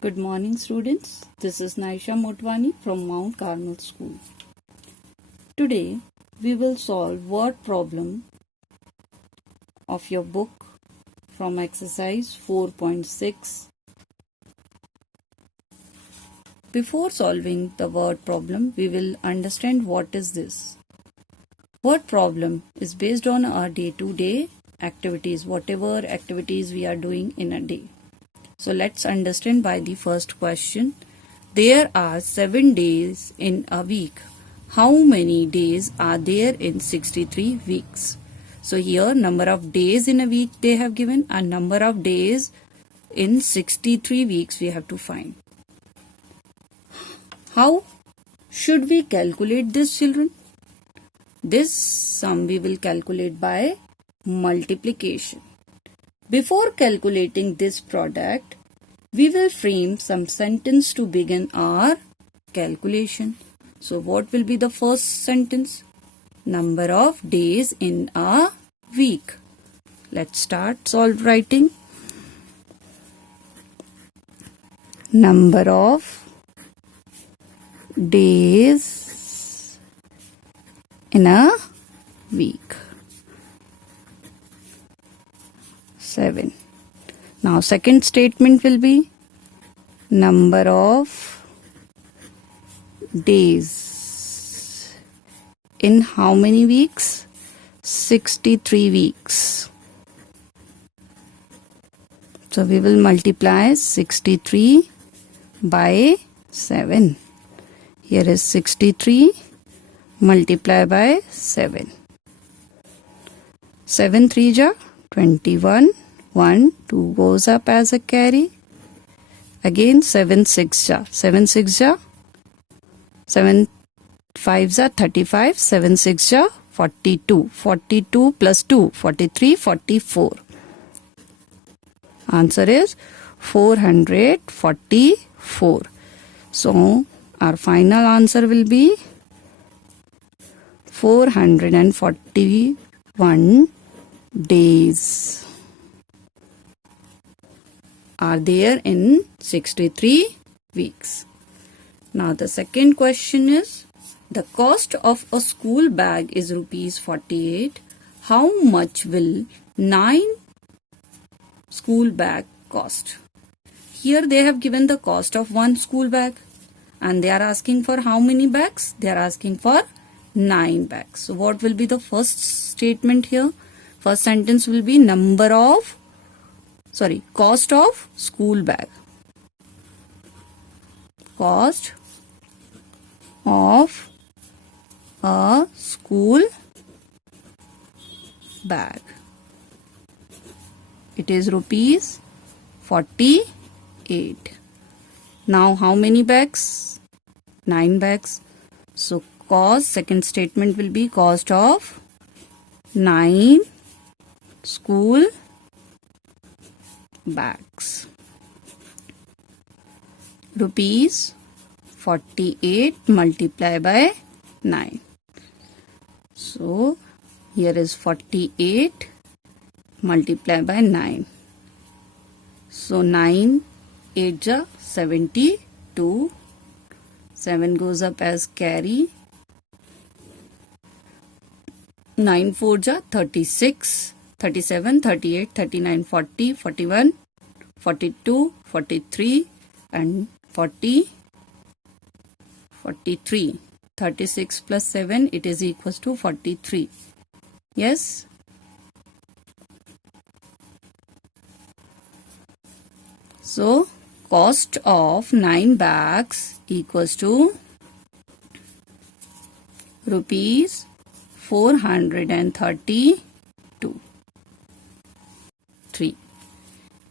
Good morning, students. This is Naisha Motwani from Mount Carmel School. Today, we will solve word problem of your book from exercise 4.6. Before solving the word problem, we will understand what is this. Word problem is based on our day-to-day activities, whatever activities we are doing in a day. So let's understand by the first question. There are 7 days in a week. How many days are there in 63 weeks? So here number of days in a week they have given, and number of days in 63 weeks we have to find. How should we calculate this, children? This sum we will calculate by multiplication. Before calculating this product, we will frame some sentence to begin our calculation. So what will be the first sentence? Number of days in a week. Let's start solve writing. Number of days in a week. 7. Now second statement will be number of days in how many weeks? 63 weeks. So we will multiply 63 by 7. Here is 63 multiply by 7. 7 3 ja 21. 1, 2 goes up as a carry. Again 7 6 ja. 7 6 ja. 7 5 ja 35. 7 6 ja 42. 42 plus 2, 43, 44. Answer is 444. So our final answer will be 441 days are there in 63 weeks. Now the second question is, the cost of a school bag is rupees 48. How much will 9 school bag cost? Here they have given the cost of one school bag and they are asking for how many bags? They are asking for 9 bags. So what will be the first statement here? First sentence will be cost of school bag. Cost of a school bag. It is rupees 48. Now how many bags? 9 bags. So second statement will be cost of 9 school bags. Rupees 48 multiplied by 9. So here is 48 multiplied by 9. So 9 8 ja 72. 7 goes up as carry. 9 4 ja 36. 37, 38, 39, 40, 41, 42, 43 and 40, 43. 36 plus 7, it is equals to 43. Yes? So, cost of 9 bags equals to rupees 432.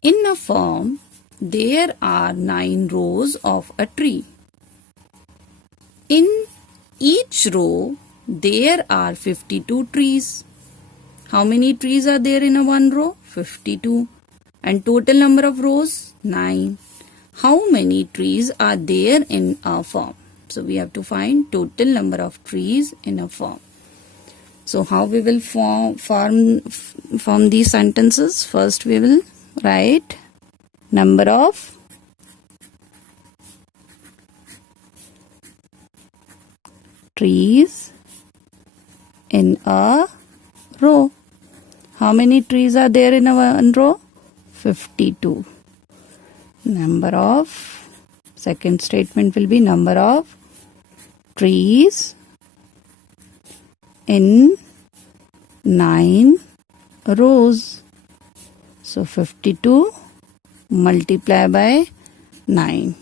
In a farm, there are 9 rows of a tree. In each row, there are 52 trees. How many trees are there in a one row? 52. And total number of rows? 9. How many trees are there in a farm? So we have to find total number of trees in a farm. So how we will form these sentences? First we will write number of trees in a row. How many trees are there in a one row? 52. Number of, second statement will be number of trees in 9 rows. So 52 multiply by 9.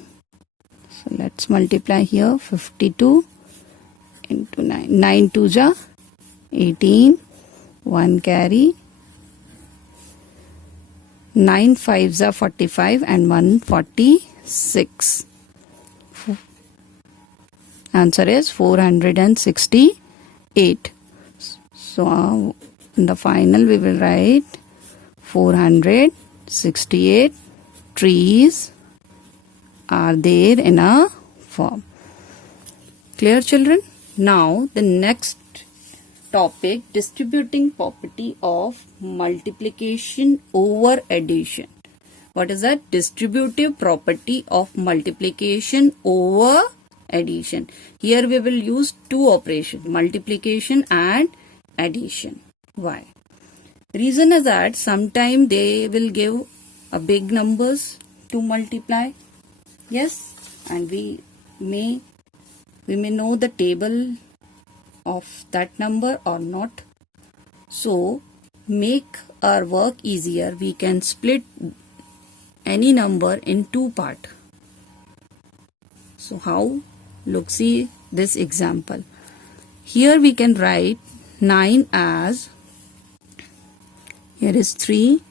So let's multiply here 52 into 9. 9 2 ja 18. 1 carry. 9 5s are 45 and 146. Answer is 468. So in the final we will write 468 trees are there in a form. Clear, children? Now the next topic, distributing property of multiplication over addition. What is that? Distributive property of multiplication over addition. Here we will use two operations, multiplication and addition. Why? Reason is that sometime they will give a big numbers to multiply. Yes, and we may know the table of that number or not. So make our work easier, we can split any number in two parts. So how? Look, see this example. Here we can write 9 as, here is 3.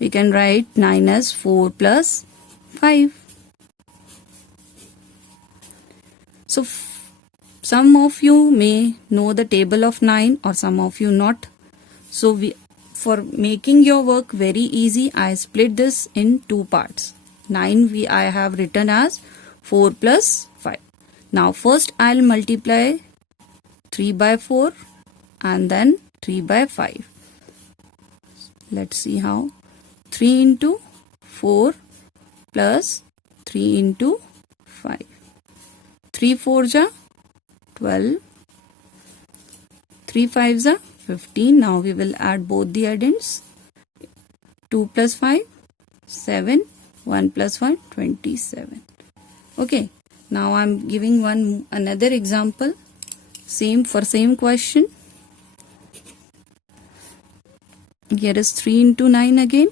We can write 9 as 4 plus 5. So some of you may know the table of 9 or some of you not. So for making your work very easy, I split this in two parts. 9 I have written as 4 plus 5. Now first I'll multiply 3 by 4 and then 3 by 5. Let's see how. 3 into 4 plus 3 into 5. 3 4s are 12. 3 5s are 15. Now we will add both the addends. 2 plus 5, 7. 1 plus 1, 27. Okay. Now I am giving another example. Same question. Here is 3 into 9 again.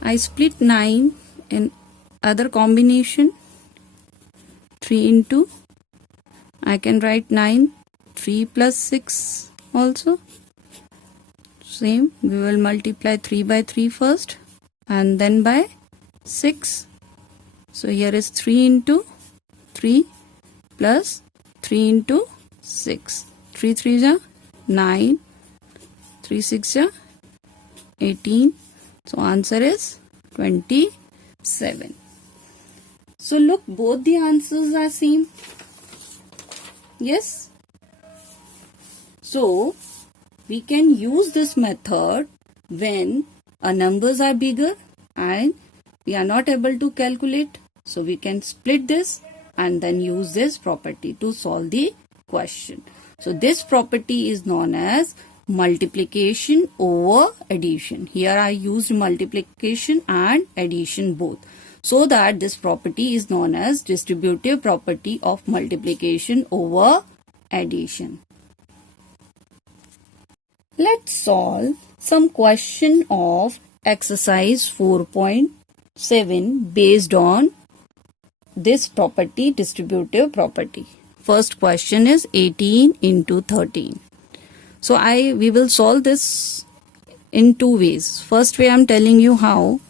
I split 9 in other combination. 3 into, I can write 9, 3 plus 6 also. Same, we will multiply 3 by 3 first and then by 6. So here is 3 into 3 plus 3 into 6. 3 3s are 9. 3 6 are 18. So answer is 27. So look, both the answers are same. Yes. So we can use this method when our numbers are bigger and we are not able to calculate. So we can split this and then use this property to solve the question. So this property is known as multiplication over addition. Here I used multiplication and addition both. So that this property is known as distributive property of multiplication over addition. Let's solve some question of exercise 4.7 based on this property, distributive property. First question is 18 into 13. So we will solve this in two ways. First way I am telling you how.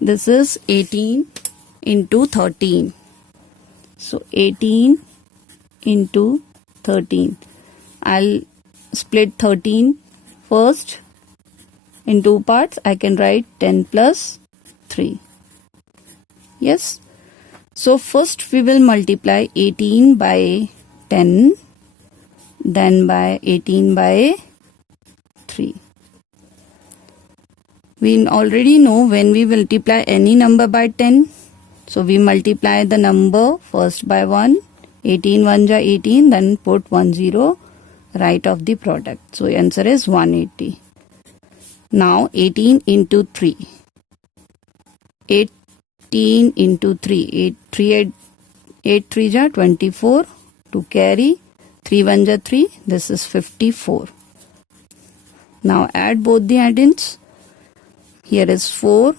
This is 18 into 13. So 18 into 13. I'll split 13 first in two parts. I can write 10 plus 3. Yes. So first we will multiply 18 by 10, then by 18 by 3. We already know when we multiply any number by 10. So we multiply the number first by 1, 18 1 ja 18, then put 10 right of the product. So answer is 180. Now 18 into 3. 18 into 3. 8 3 ja 24. To carry 3 1 ja 3. This is 54. Now add both the addends. Here is 4.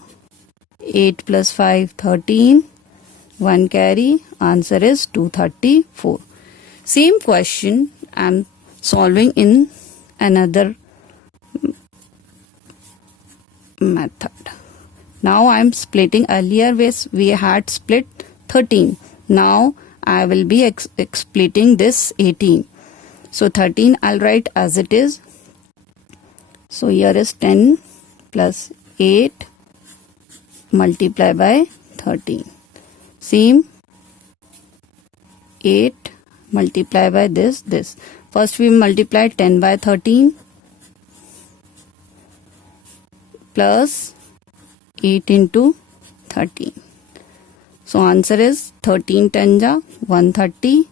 8 plus 5 13. 1 carry. Answer is 234. Same question I am solving in another method. Now I am splitting. Earlier we had split 13. Now I will be splitting this 18. So 13 I'll write as it is. So here is 10 plus 8 multiply by 13. Same 8 multiply by this. First we multiply 10 by 13 plus 8 into 13. So answer is 13 10 ja 130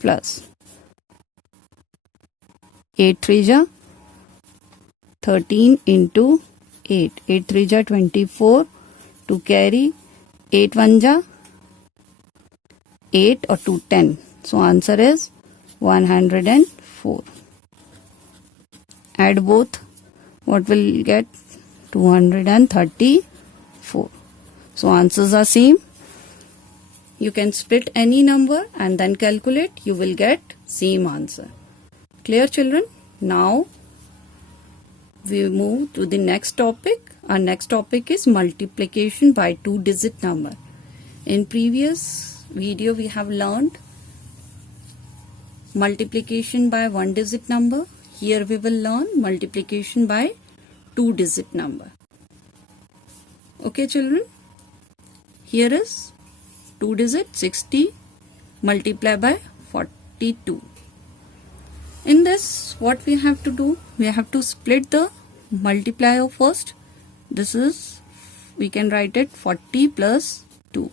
plus 8 3 ja 13 into 8. 8 3 ja 24. To carry 8 1 ja 8 or 2 10. So answer is 104. Add both. What will get? 234. So answers are same. You can split any number and then calculate. You will get same answer. Clear, children? Now we move to the next topic. Our next topic is multiplication by 2-digit number. In previous video we have learned multiplication by 1-digit number. Here we will learn multiplication by 2-digit number. Okay, children? Here is 2-digit 60 multiplied by 42. In this, what we have to do? We have to split the multiplier first. This is, we can write it 40 plus 2.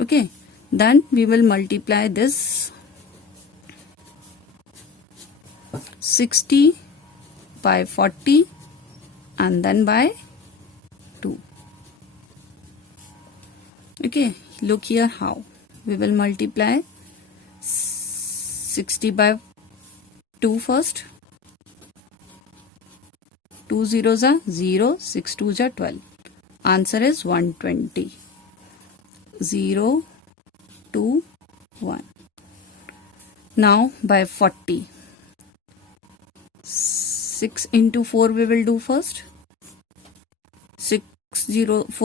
Okay. Then we will multiply this 60 by 40 and then by 2. Okay. Look here how. We will multiply 60 by 2 first. 2 zeros are 0, 6 2s are 12. Answer is 120. 0, 2, 1. Now by 40. 6 into 4 we will do first. 4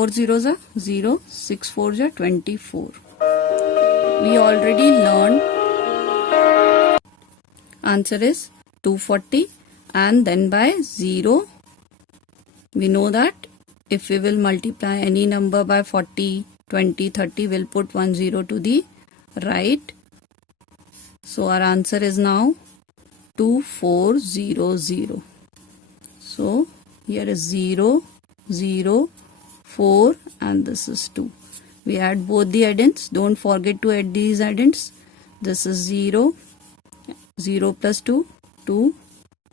zeros are 0, 6 4s are 24. We already learned answer is 240 and then by 0 we know that if we will multiply any number by 40, 20, 30 we'll put 10 to the right. So our answer is now 2400. So here is 0, 0, 4 and this is 2. We add both the addends. Don't forget to add these addends. This is 0, 0 plus 2, 2,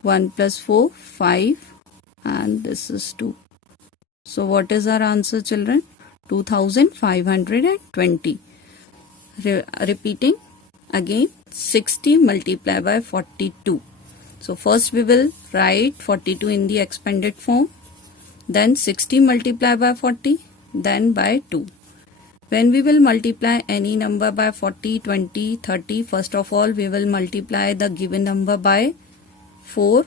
1 plus 4, 5 and this is 2. So what is our answer, children? 2520. Repeating again, 60 multiplied by 42. So first we will write 42 in the expanded form, then 60 multiplied by 40, then by 2. When we will multiply any number by 40, 20, 30, first of all we will multiply the given number by 4.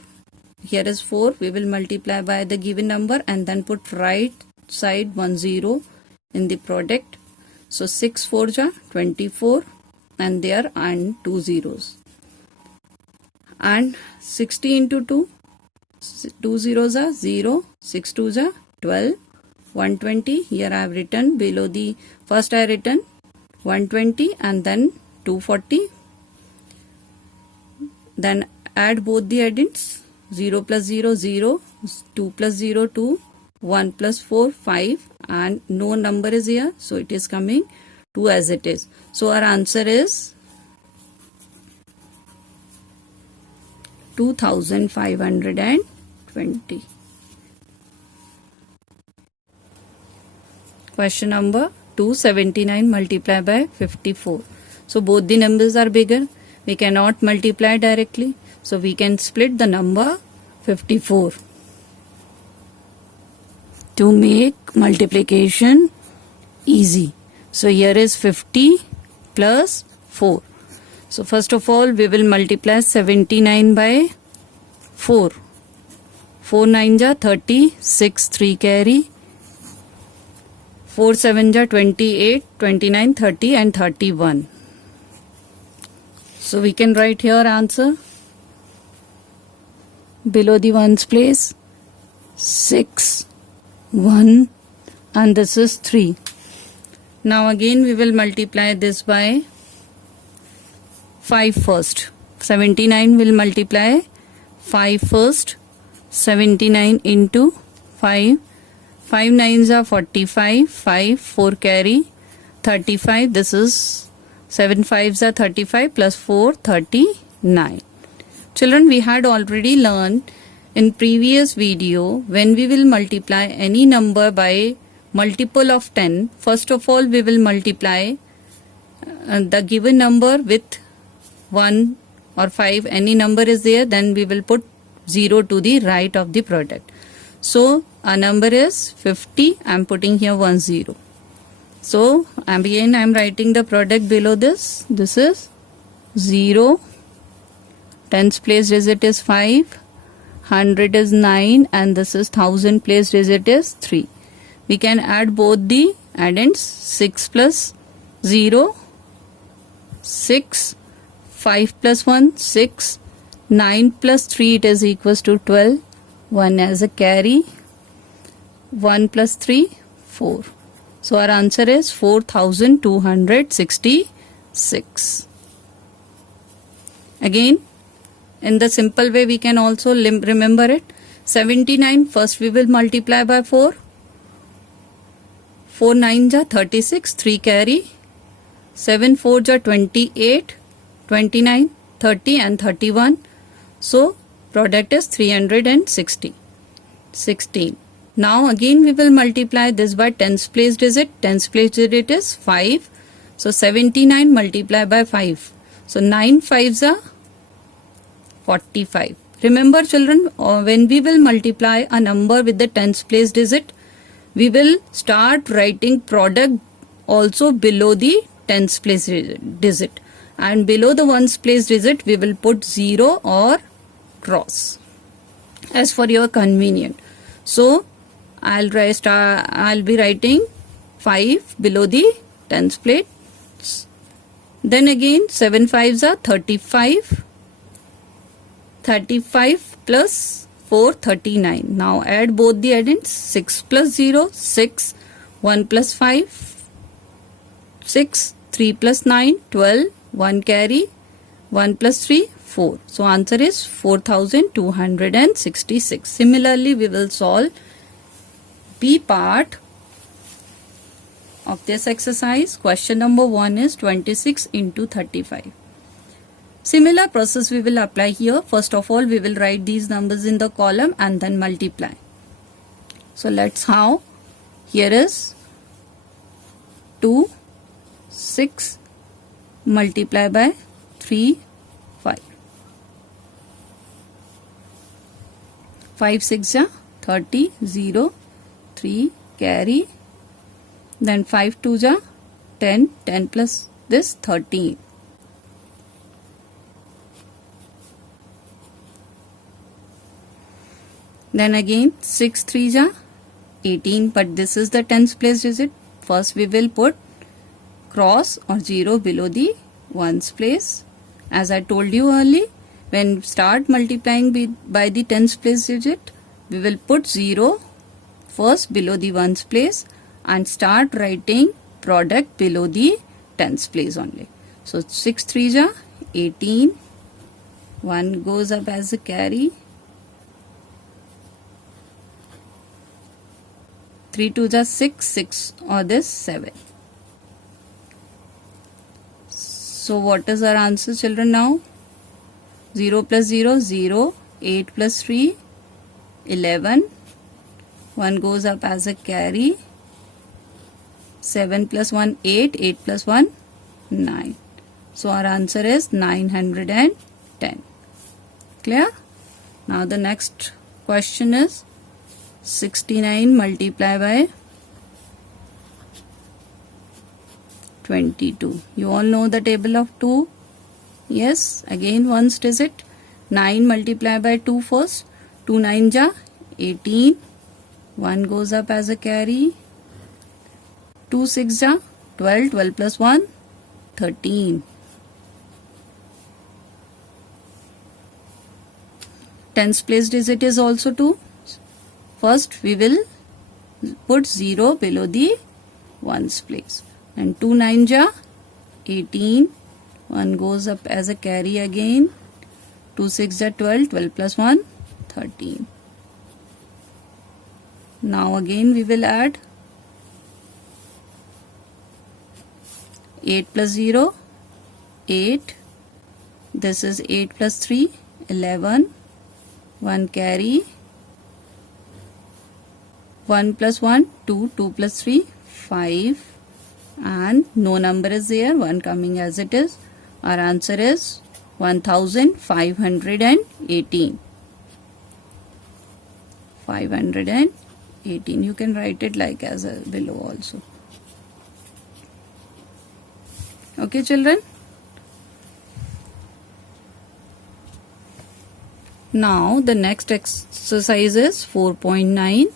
Here is 4. We will multiply by the given number and then put right side 10 in the product. So 6 4s are 24 and there are 2 zeros. And 60 into 2. 2 zeros are 0. 6 2s are 12. 120. Here I have written below the first I written 120 and then 240. Then add both the addends. 0 plus 0, 0, 2 plus 0, 2, 1 plus 4, 5 and no number is here. So it is coming 2 as it is. So our answer is 2520. Question number 279 multiplied by 54. So both the numbers are bigger. We cannot multiply directly. So we can split the number 54 to make multiplication easy. So here is 50 plus 4. So first of all we will multiply 79 by 4. 4 9 ja 30, 6 3 carry, 4 7 ja 28, 29, 30 and 31. So we can write here answer. Below the ones place 6, 1 and this is 3. Now again we will multiply this by 5 first. 79 will multiply 5 first. 79 into 5. 5 9s are 45. 5 4 carry 35. This is 7 5s are 35 plus 4 39. Children, we had already learned in previous video when we will multiply any number by multiple of 10. First of all we will multiply the given number with 1 or 5, any number is there, then we will put 0 to the right of the product. So our number is 50. I am putting here 10. So again I am writing the product below this. This is 0. Tens place digit is 5. 100 is 9 and this is 1000 place digit is 3. We can add both the addends. 6 plus 0 6, 5 plus 1 6, 9 plus 3 it is equals to 12. 1 as a carry. 1 plus 3 4. So our answer is 4266. Again in the simple way we can also remember it. 79 first we will multiply by 4. 4 9 ja 36, 3 carry. 7 4 ja 28, 29, 30 and 31. So product is 360. 16. Now again we will multiply this by tens place digit. Tens place digit is 5. So 79 multiplied by 5. So 9 5s are 45. Remember children, when we will multiply a number with the tens place digit, we will start writing product also below the tens place digit, and below the ones place digit we will put 0 or cross as for your convenient. So I'll be writing 5 below the tens place. Then again 7 5s are 35. 35 plus 4 39. Now add both the addends. 6 plus 0 6. 1 plus 5 6. 3 plus 9 12. 1 carry. 1 plus 3 4. So answer is 4266. Similarly we will solve B part of this exercise. Question number 1 is 26 into 35. Similar process we will apply here. First of all we will write these numbers in the column and then multiply. So let's how. Here is 2 6 multiply by 3 5. 5 6 ja 30 0 3 carry. Then 5 2 ja 10. 10 plus this 13. Then again 6 3 ja 18, but this is the tens place digit. First we will put cross or 0 below the ones place. As I told you earlier, when start multiplying by the tens place digit, we will put 0 first below the ones place and start writing product below the tens place only. So 6 3 ja 18. 1 goes up as a carry. 3 2 ja 6 6 or this 7. So what is our answer, children, now? 0 plus 0, 0. 8 plus 3, 11. 1 goes up as a carry. 7 plus 1, 8. 8 plus 1, 9. So our answer is 910. Clear? Now the next question is 69 multiplied by 22. You all know the table of 2? Yes. Again ones digit. 9 multiplied by 2 first. 2 9 ja 18. 1 goes up as a carry. 2 6 ja 12. 12 plus 1 13. Tens place digit is also 2. First we will put 0 below the ones place. And 2 9 ja 18. 1 goes up as a carry again. 2 6 ja 12. 12 plus 1 13. Now again we will add 8 plus 0 8. This is 8 plus 3 11. 1 carry. 1 plus 1 2. 2 plus 3 5. And no number is there. 1 coming as it is. Our answer is 1518. 518. You can write it like as a below also. Okay, children. Now the next exercise is 4.9.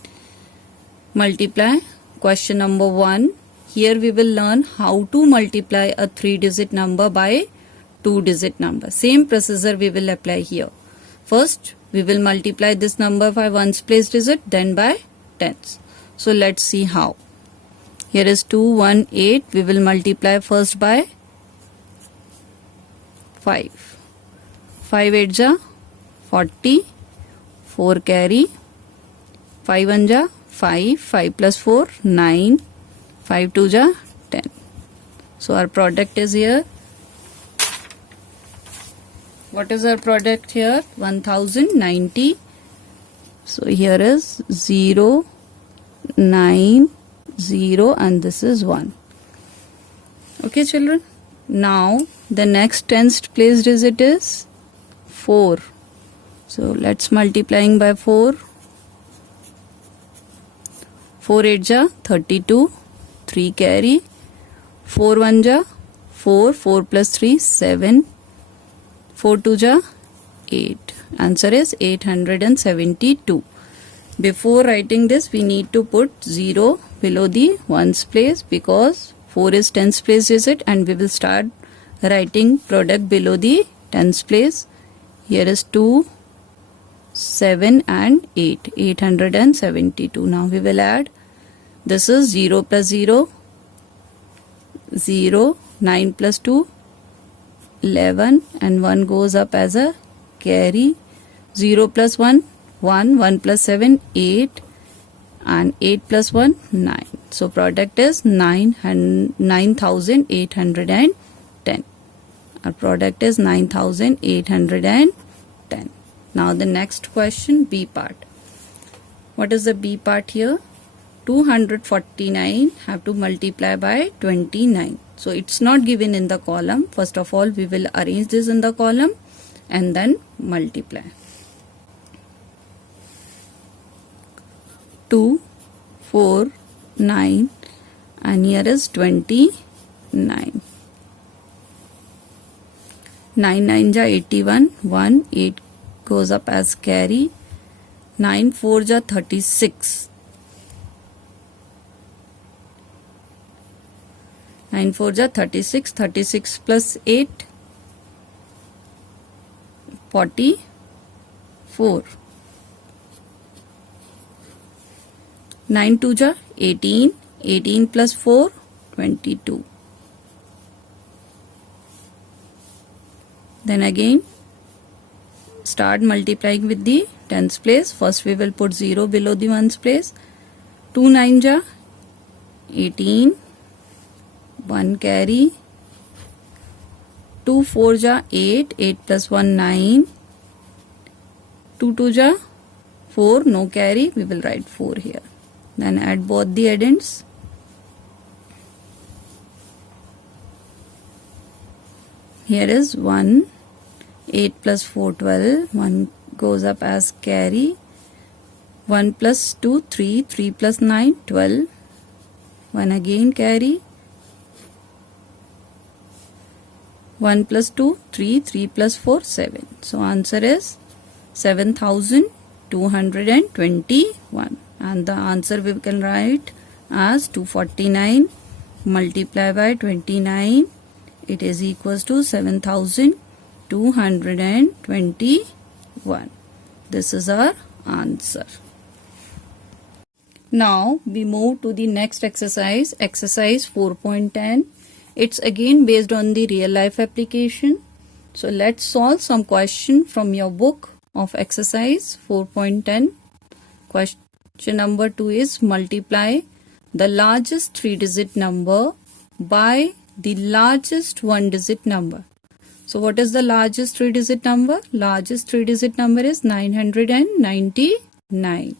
Multiply. Question number 1. Here we will learn how to multiply a 3-digit number by 2-digit number. Same procedure we will apply here. First, we will multiply this number by ones place digit, then by tens. So let's see how. Here is 2, 1, 8. We will multiply first by 5. 5 8 ja 40. 4 carry. 5 1 ja 5. 5 plus 4 9. 5 2 ja 10. So our product is here. What is our product here? 1090. So here is 0, 9, 0 and this is 1. Okay, children. Now the next tens place digit is 4. So let's multiplying by 4. 4 8 ja 32. 3 carry. 4 1 ja 4. 4 plus 3 7. 4 2 ja 8. Answer is 872. Before writing this, we need to put 0 below the ones place because 4 is tens place digit and we will start writing product below the tens place. Here is 2, 7 and 8. 872. Now we will add. This is 0 plus 0. 0. 9 plus 2. 11 and 1 goes up as a carry. 0 plus 1 1. 1 plus 7 8 and 8 plus 1 9. So product is 9810. Our product is 9810. Now the next question, B part. What is the B part here? 249 have to multiply by 29. So it's not given in the column. First of all, we will arrange this in the column and then multiply. 2, 4, 9 and here is 29. 9 9 ja 81. 1 8 goes up as carry. 9 4 ja 36. 9 4 ja 36. 36 plus 8 44. 9 2 ja 18. 18 plus 4 22. Then again start multiplying with the tens place. First we will put 0 below the ones place. 2 9 ja 18. 1 carry. 2 4 ja 8, 8 plus 1 9, 2 2 ja 4, no carry, we will write 4 here. Then add both the addends. Here is 1, 8 plus 4 12, 1 goes up as carry, 1 plus 2 3, 3 plus 9 12, 1 again carry, 1 plus 2 3, 3 plus 4 7. So answer is 7221, and the answer we can write as 249 multiplied by 29, it is equals to 7221. This is our answer. Now we move to the next exercise, exercise 4.10. It's again based on the real life application. So let's solve some question from your book of exercise 4.10. Question number 2 is multiply the largest 3-digit number by the largest 1-digit number. So what is the largest 3-digit number? Largest 3-digit number is 999.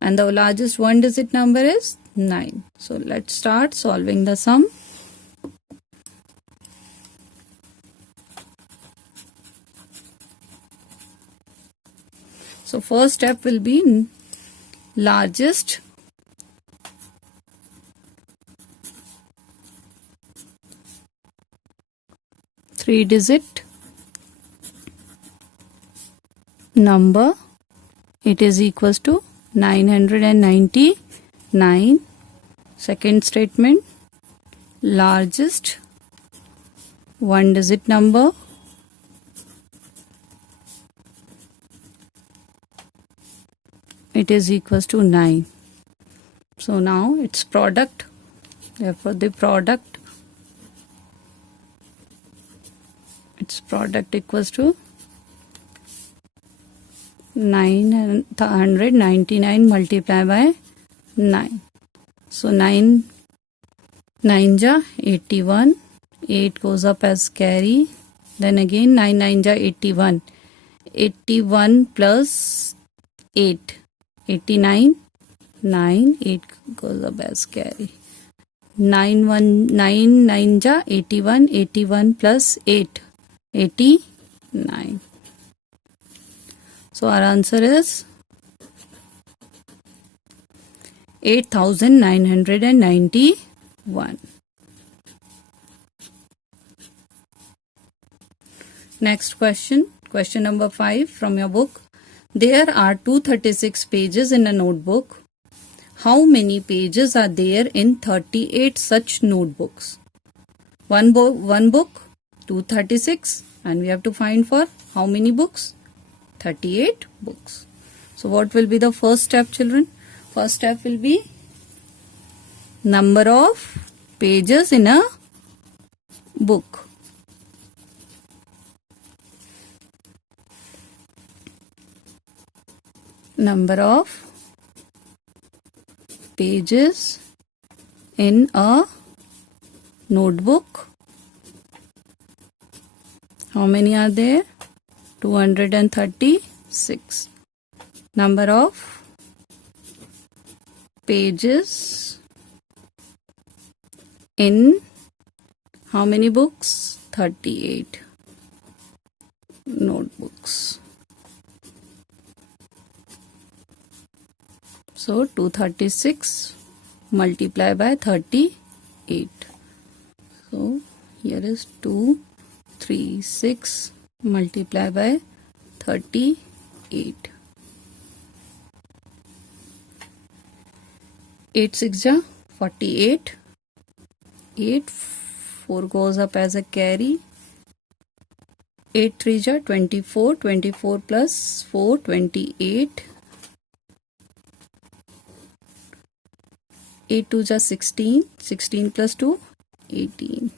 And the largest 1-digit number is 9. So let's start solving the sum. So first step will be largest three-digit number. It is equals to 999. Second statement, largest 1-digit number. It is equals to 9. So now its product, therefore the product, its product equals to 999 multiplied by 9. So 9 9 ja 81, 8 goes up as carry, then again 9 9 ja 81, 81 plus 8, 89, 9, 8 goes up as carry, 9 9 ja 81, 81 plus 8, 89. So our answer is 8991. Next question, question number 5 from your book. There are 236 pages in a notebook. How many pages are there in 38 such notebooks? One book, 236, and we have to find for how many books? 38 books. So what will be the first step, children? First step will be number of pages in a book. Number of pages in a notebook. How many are there? 236. Number of pages in how many books? 38 notebooks. So 236 multiplied by 38. So here is 236 multiplied by 38. 8 6 ja 48. 8 4 goes up as a carry. 8 3 ja 24. 24 plus 4 28. 8 2 ja 16. 16 plus 2 18.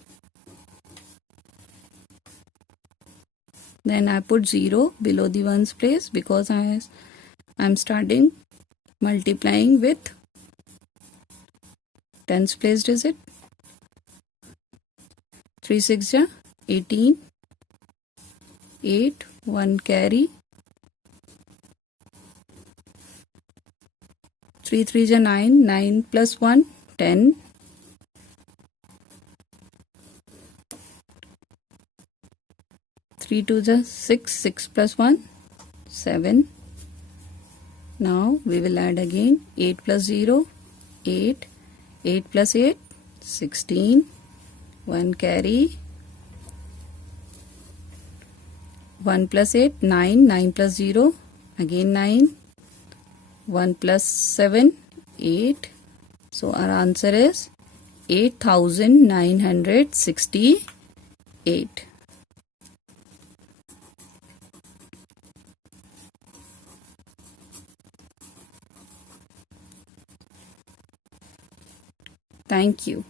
Then I put 0 below the ones place because I am starting multiplying with tens place digit. 3 6 ja 18, 8, 1 carry, 3 3s are 9, 9 plus 1, 10, 3 2s are 6, 6 plus 1, 7. Now we will add again 8 plus 0, 8, 8 plus 8, 16, 1 carry, 1 plus 8, 9, 9 plus 0, again 9, 1 plus 7, 8. So our answer is 8,968. Thank you.